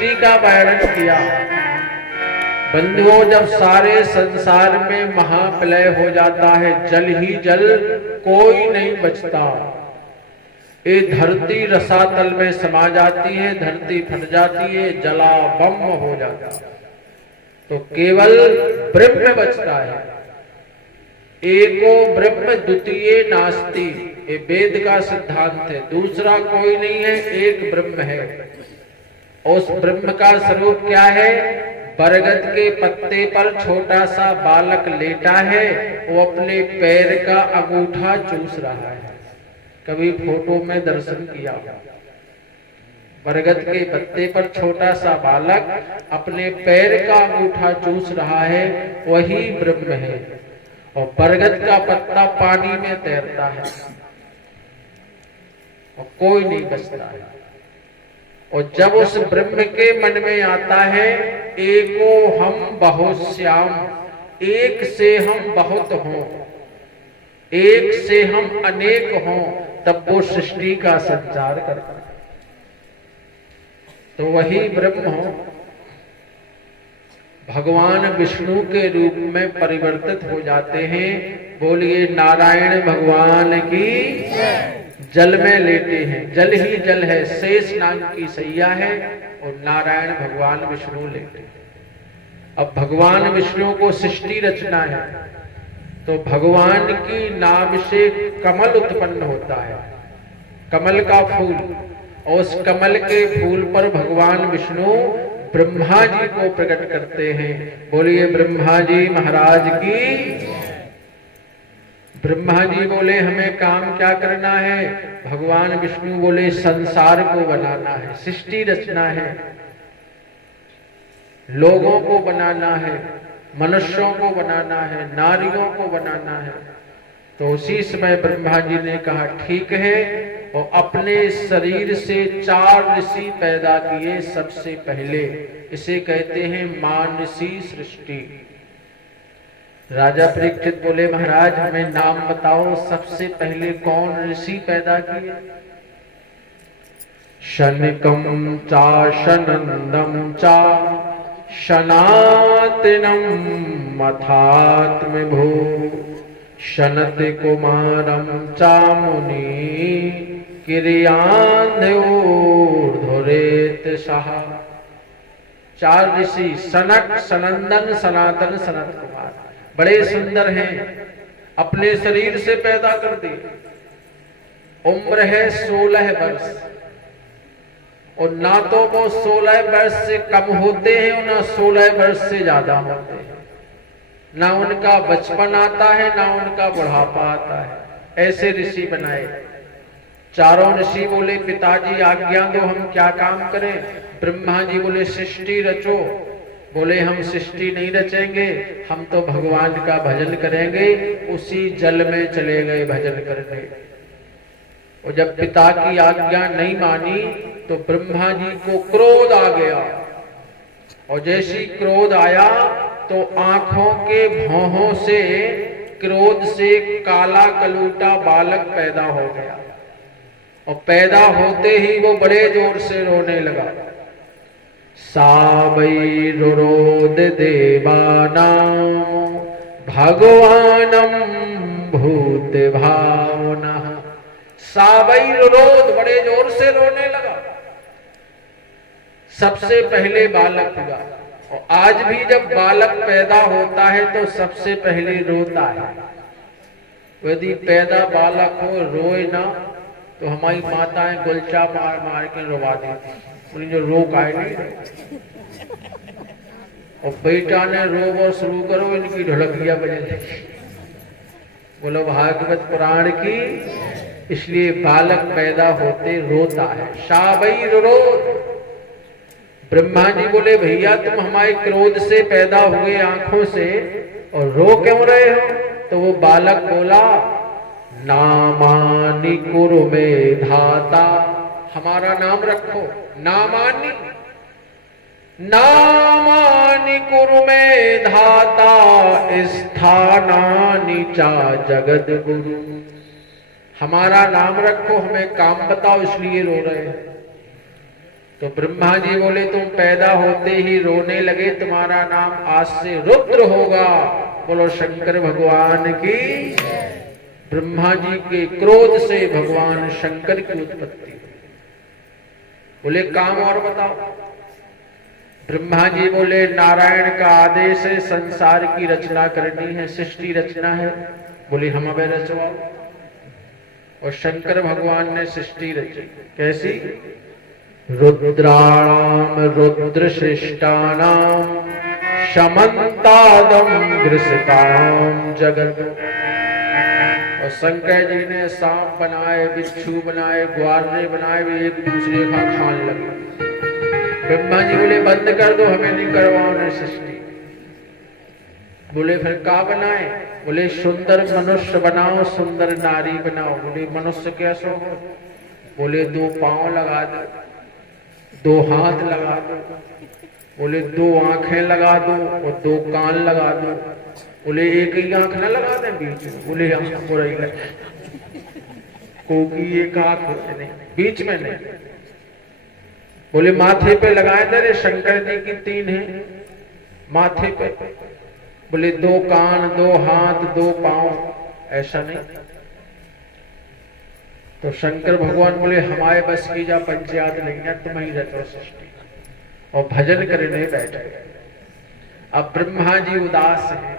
सृष्टि का वर्णन किया। बंधुओं, जब सारे संसार में महाप्रलय हो जाता है, जल ही जल, कोई नहीं बचता, ये धरती रसातल में समा जाती है, धरती फट जाती है, जला बम हो जाता है, तो केवल ब्रह्म बचता है। एको ब्रह्म द्वितीय नास्ति, ये वेद का सिद्धांत है। दूसरा कोई नहीं है, एक ब्रह्म है। उस ब्रह्म का स्वरूप क्या है? बरगद के पत्ते पर छोटा सा बालक लेटा है, वो अपने पैर का अंगूठा चूस रहा है। कभी फोटो में दर्शन किया? बरगद के पत्ते पर छोटा सा बालक अपने पैर का अंगूठा चूस रहा है, वही ब्रह्म है। और बरगद का पत्ता पानी में तैरता है और कोई नहीं बचता है। और जब उस ब्रह्म के मन में आता है, एको हम बहुश्याम, एक से हम बहुत हों, एक से हम अनेक हों, तब वो सृष्टि का संचार करता है। तो वही ब्रह्म हो भगवान विष्णु के रूप में परिवर्तित हो जाते हैं। बोलिए नारायण भगवान की। जल में लेटे हैं, जल ही जल है, शेष नाग की सैया है और नारायण भगवान विष्णु लेटे। अब भगवान विष्णु को सृष्टि रचना है, तो भगवान की नाभ से कमल उत्पन्न होता है, कमल का फूल, और उस कमल के फूल पर भगवान विष्णु ब्रह्मा जी को प्रकट करते हैं। बोलिए ब्रह्मा जी महाराज की। ब्रह्मा जी बोले हमें काम क्या करना है? भगवान विष्णु बोले संसार को बनाना है, सृष्टि रचना है, लोगों को बनाना है, मनुष्यों को बनाना है, नारियों को बनाना है। तो उसी समय ब्रह्मा जी ने कहा ठीक है, और अपने शरीर से 4 ऋषि पैदा किए सबसे पहले। इसे कहते हैं मानसी सृष्टि। राजा परीक्षित बोले महाराज हमें नाम बताओ, सबसे पहले कौन ऋषि पैदा किए? शनिकम चा शनंदम चा शनातिनम मथात्म भू शनति कुमारम चा मुनि किरियान्धूर्धुरेत सहा। 4 ऋषि सनक, सनंदन, सनातन, सनत कुमार, बड़े सुंदर हैं, अपने शरीर से पैदा कर दिए। उम्र है 16 वर्ष, और ना तो वो 16 वर्ष से कम होते हैं और ना 16 वर्ष से ज्यादा होते हैं। ना उनका बचपन आता है, ना उनका बुढ़ापा आता है। ऐसे ऋषि बनाए। चारों ऋषि बोले पिताजी आज्ञा दो, हम क्या काम करें? ब्रह्मा जी बोले सृष्टि रचो। बोले हम सृष्टि नहीं रचेंगे, हम तो भगवान का भजन करेंगे। उसी जल में चले गए भजन करने। और जब पिता की आज्ञा नहीं मानी तो ब्रह्मा जी को क्रोध आ गया, और जैसी क्रोध आया तो आंखों के भौहों से क्रोध से काला कलूटा बालक पैदा हो गया, और पैदा होते ही वो बड़े जोर से रोने लगा। सावै रुरोद देवानां भगवानम भूत भावना। सावै रुरोद, बड़े जोर से रोने लगा। सबसे पहले बालक हुआ, और आज भी जब बालक पैदा होता है तो सबसे पहले रोता है। यदि पैदा बालक हो रोए ना तो हमारी माताएं गुलचा मार मार के रोवा देती, जो रो काहे नहीं। और बेटा ने रो शुरू करो, इनकी ढोलकिया बजे। बोलो भागवत पुराण की। इसलिए बालक पैदा होते रोता है। सावै रुरोद। ब्रह्मा जी बोले भैया तुम हमारे क्रोध से पैदा हुए आंखों से, और रो क्यों रहे हो? तो वो बालक बोला नामानि कुरु मे धाता, हमारा नाम रखो। नामानि, नामानि कुरु मे धाता स्थानानि चा जगद गुरु। हमारा नाम रखो, हमें काम बताओ, इसलिए रो रहे हैं। तो ब्रह्मा जी बोले तुम पैदा होते ही रोने लगे, तुम्हारा नाम आज से रुद्र होगा। बोलो शंकर भगवान की। ब्रह्मा जी के क्रोध से भगवान शंकर की उत्पत्ति। बोले काम और बताओ। ब्रह्मा जी बोले नारायण का आदेश है, संसार की रचना करनी है, सृष्टि रचना है। बोले हम अब रचवाओ। और शंकर भगवान ने सृष्टि रची। कैसी? रुद्राणाम रुद्र श्रेष्ठानाम शमंतादम ग्रसितानाम जगत। और शंकर जी ने सांप बनाए, बिच्छू बनाए, ग्वारे बनाए, भी एक दूसरे का खान लगे। ब्रह्मा जी बोले बंद कर दो, हमें नहीं करवाना सृष्टि। बोले फिर का बनाए? बोले सुंदर मनुष्य बनाओ, सुंदर नारी बनाओ। बोले मनुष्य कैसे हो? बोले 2 पांव लगा दो, 2 हाथ लगा दो। बोले 2 आंखें लगा दो और 2 कान लगा दो। बोले एक ही आंख न लगा दें बीच में? बोले आंख पूरा ही लगे, कोकी एक आंख नहीं, बीच में नहीं। बोले माथे पे लगाए दे रे, शंकर जी की 3 है माथे पे। बोले 2 कान, 2 हाथ, 2 पांव, ऐसा नहीं। तो शंकर भगवान बोले हमारे बस की जा पंचायत नहीं है, तुम ही रचो सृष्टि। और भजन करने बैठे। अब ब्रह्मा जी उदास हैं।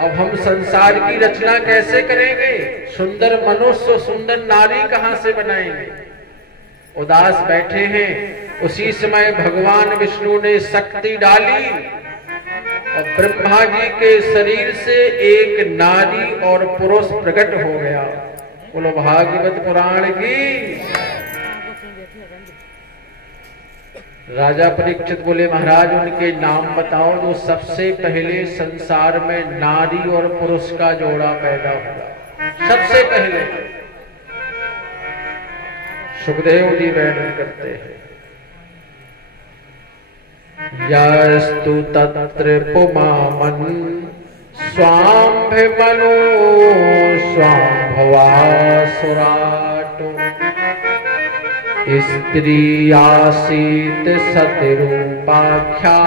अब हम संसार की रचना कैसे करेंगे? सुंदर मनुष्य, सुंदर नारी कहां से बनाएंगे? उदास बैठे हैं। उसी समय भगवान विष्णु ने शक्ति डाली और ब्रह्मा जी के शरीर से एक नारी और पुरुष प्रकट हो गया। बोलो भागवत पुराण की। राजा परीक्षित बोले महाराज उनके नाम बताओ जो सबसे पहले संसार में नारी और पुरुष का जोड़ा पैदा हुआ। सबसे पहले सुखदेव जी वर्णन करते हैं। यस्तु तत्र पुमामन स्वाम्भमनो स्वाम्भवा सुराटो स्त्री आसीत सतरूपाख्या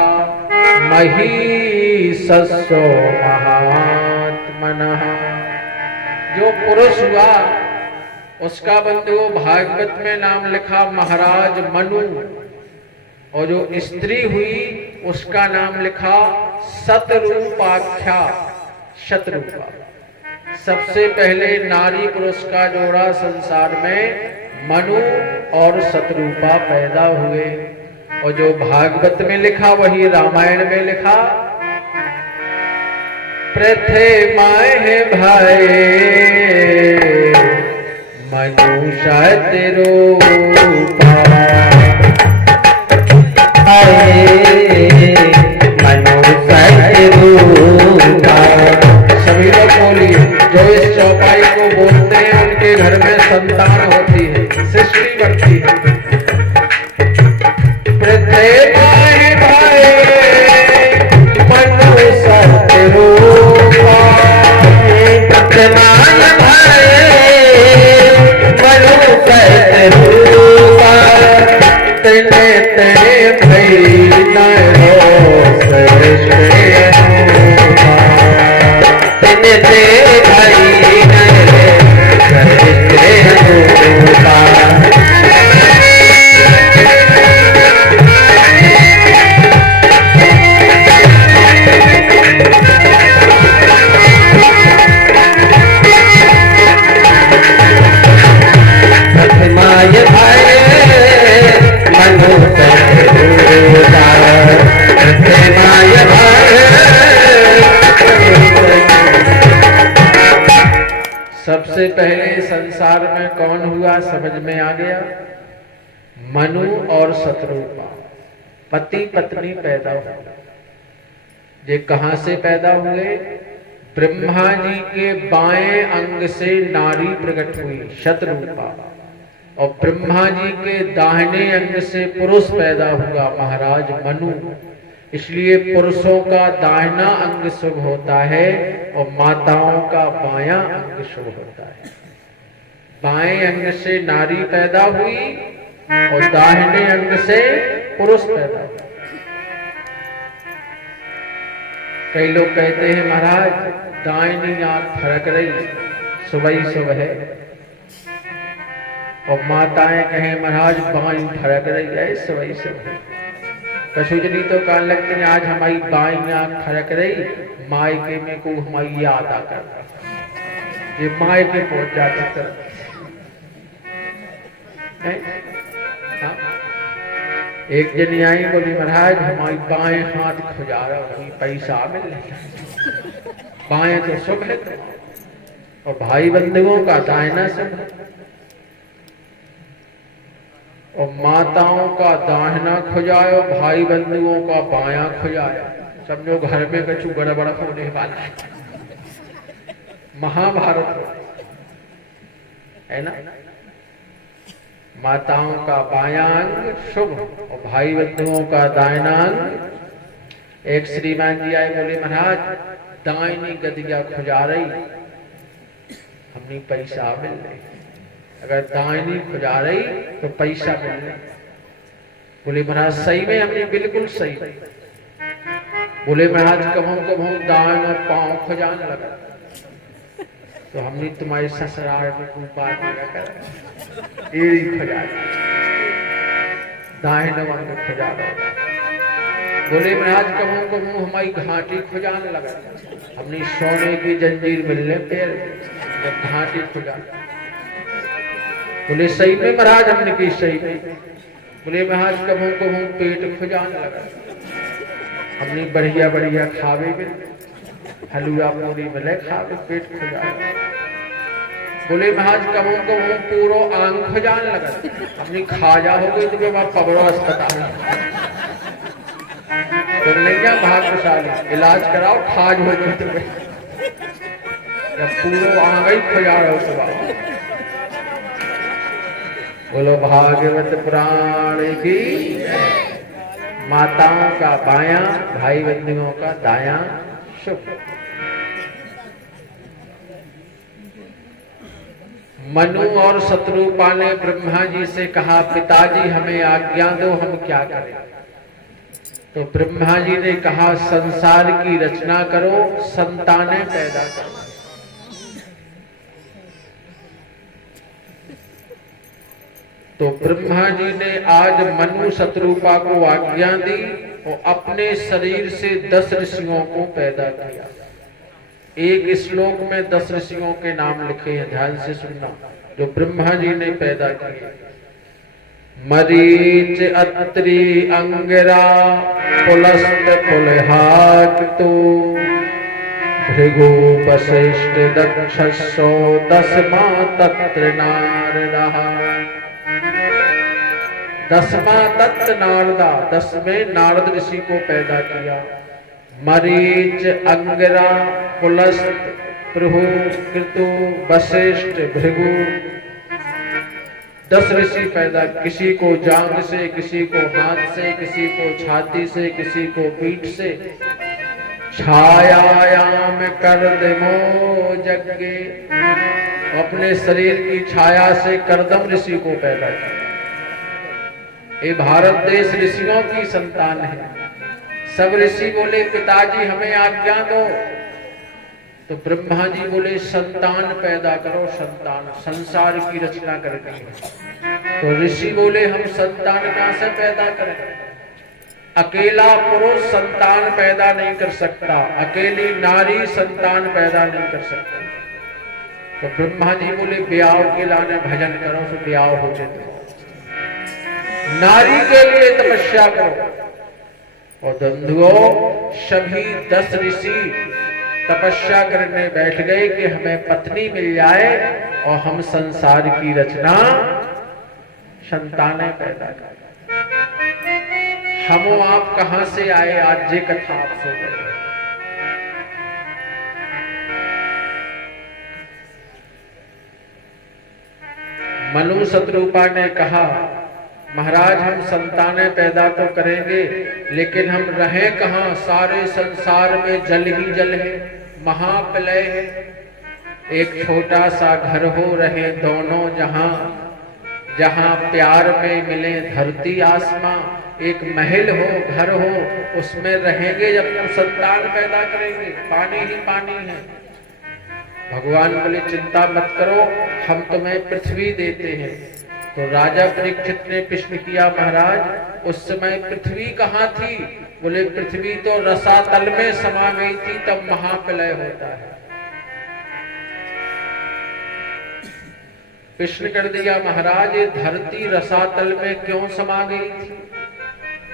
महिषस्सो महात्मनः। जो पुरुष हुआ उसका बंधु भागवत में नाम लिखा महाराज मनु, और जो स्त्री हुई उसका नाम लिखा सतरूपाख्या शतरूपा। सबसे पहले नारी पुरुष का जोड़ा संसार में मनु और शतरूपा पैदा हुए। और जो भागवत में लिखा वही रामायण में लिखा। प्रथमाय है भाई मनु शतरूपा सभी लोग बोलिए। जो इस चौपाई को बोलते हैं उनके घर में संतान होती है, सृष्टि बनती है। प्रथमाय भाई मनु शतरूपा, प्रथमाय भाई मनु शतरूपा, तेने तेने भई नरो सृष्टि रूपा, तेने तेने भई नरो सृष्टि रूपा। प्रथमाय भाई मनु शतरूपा, प्रथमाय भाई। सबसे पहले संसार में कौन हुआ समझ में आ गया? मनु और शतरूपा, पति पत्नी पैदा हुए। ये कहां से पैदा हुए? ब्रह्मा जी के बाएं अंग से नारी प्रकट हुई शतरूपा, और ब्रह्मा जी के दाहिने अंग से पुरुष पैदा हुआ महाराज मनु। इसलिए पुरुषों का दाहिना अंग शुभ होता है और माताओं का बायां अंग शुभ होता है। बाएं अंग से नारी पैदा हुई और दाहिने अंग से पुरुष पैदा हुआ। कई लोग कहते हैं महाराज दाहिनी आंख फरक रही, सुबह ही सुबह है, और माताएं कहें महाराज बाई फरक रही है, सुबह ही सुबह। कछुजनी तो कहने लगती है आज हमारी बाई आंख फरक रही, मायके में को हमारी याद आ कर, ये मायके पहुंच जाती तरह। हाँ? एक जनी आई बोली महाराज हमारी बाएं हाथ खुजा रहा, वही पैसा मिल रहा, बाएं तो शुभ है और भाई बंधुओं का दाहिना शुभ है, और माताओं का दाहिना खुजाए और भाई बंधुओं का बायां खुजाए, समझो घर में कछु गड़बड़ होने वाला है, महाभारत है ना। माताओं का बायां अंग शुभ और भाई बंधुओं का दाहिना अंग। एक श्रीमान जी आए बोले महाराज दाहिनी गदिया खुजा रही, हमने पैसा मिल रही, अगर दाहिनी खुजा रही तो पैसा मिल रही। बोले महाराज सही में? हमने बिल्कुल सही। बोले महाराज कभों दाहिना पांव खुजाने लगा, तो हमने तुम्हारे ससुराल में कोई बात नहीं कर, एड़ी खुजा दाहिना अंग खुजा रहा। बोले महाराज कभों हमारी घाटी खुजाने लगा, हमने सोने की जंजीर मिलने पैर जब घाटी खुजा। बोले सही में महाराज? हमने की सही में। बोले महाराज कभों पेट खुजाने लगा, हमने बढ़िया बढ़िया खावे मिल, हलवा पूरी मिले खावे, पेट खुजा। बोले महाराज कभों पूरो आंग खुजाने लगा, हमने खाजा हो गई तो वहां पबड़ो अस्पताल, तो क्या भाग्यशाली इलाज कराओ, खाज हो गई तुम्हें, जब पूरो आंग ही खुजा रहे हो सुबह। बोलो भागवत पुराण की। माताओं का बायां, भाई बंधुओं का दायां शुभ। मनु और शत्रुपा ने ब्रह्मा जी से कहा पिताजी हमें आज्ञा दो, हम क्या करें? तो ब्रह्मा जी ने कहा संसार की रचना करो, संतानें पैदा करो। तो ब्रह्मा जी ने आज मनु शत्रुपा को आज्ञा दी और अपने शरीर से 10 ऋषियों को पैदा किया। एक श्लोक में 10 ऋषियों के नाम लिखे हैं, ध्यान से सुनना, जो ब्रह्मा जी ने पैदा किए। मरीच, अत्रि, अंगिरा, पुलस्त, पुलहाकेतु, भृगु, वसिष्ठ, दक्षसो, 10वां तत्र नारदः। 10वां तत्व नारदा, 10वें नारद ऋषि को पैदा किया। मरीच, अंगिरा, पुलस्त, पृहु, कृतु, वशिष्ठ, भृगु, 10 ऋषि पैदा। किसी को जांग से, किसी को हाथ से, किसी को छाती से, किसी को पीठ से। छायायाम कर्दमो यज्ञे, अपने शरीर की छाया से कर्दम ऋषि को पैदा किया। ये भारत देश ऋषियों की संतान है। सब ऋषि बोले पिताजी हमें आज्ञा दो, तो ब्रह्मा जी बोले संतान पैदा करो, संतान संसार की रचना करके। तो ऋषि बोले हम संतान कहां से पैदा करें? अकेला पुरुष संतान पैदा नहीं कर सकता, अकेली नारी संतान पैदा नहीं कर सकती। तो ब्रह्मा जी बोले ब्याह के लाने भजन करो, तो ब्याह हो जाते। नारी के लिए तपस्या करो। और बंधुओं सभी 10 ऋषि तपस्या करने बैठ गए कि हमें पत्नी मिल जाए और हम संसार की रचना, संतानें पैदा करें। हम आप कहां से आए? आज ये कथा आप सुन रहे हैं। मनु शत्रुपा ने कहा महाराज हम संतानें पैदा तो करेंगे, लेकिन हम रहें कहां? सारे संसार में जल ही जल है, महाप्रलय है। एक छोटा सा घर हो, रहे दोनों जहां, जहां प्यार में मिले धरती आसमां, एक महल हो, घर हो, उसमें रहेंगे जब तक संतान पैदा करेंगे, पानी ही पानी है। भगवान बोले चिंता मत करो, हम तुम्हें पृथ्वी देते हैं। तो राजा परीक्षित ने प्रश्न किया, महाराज उस समय पृथ्वी कहाँ थी? बोले पृथ्वी तो रसातल में समा गई थी, तब महाप्रलय होता है। प्रश्न कर दिया, महाराज ये धरती रसातल में क्यों समा गई थी?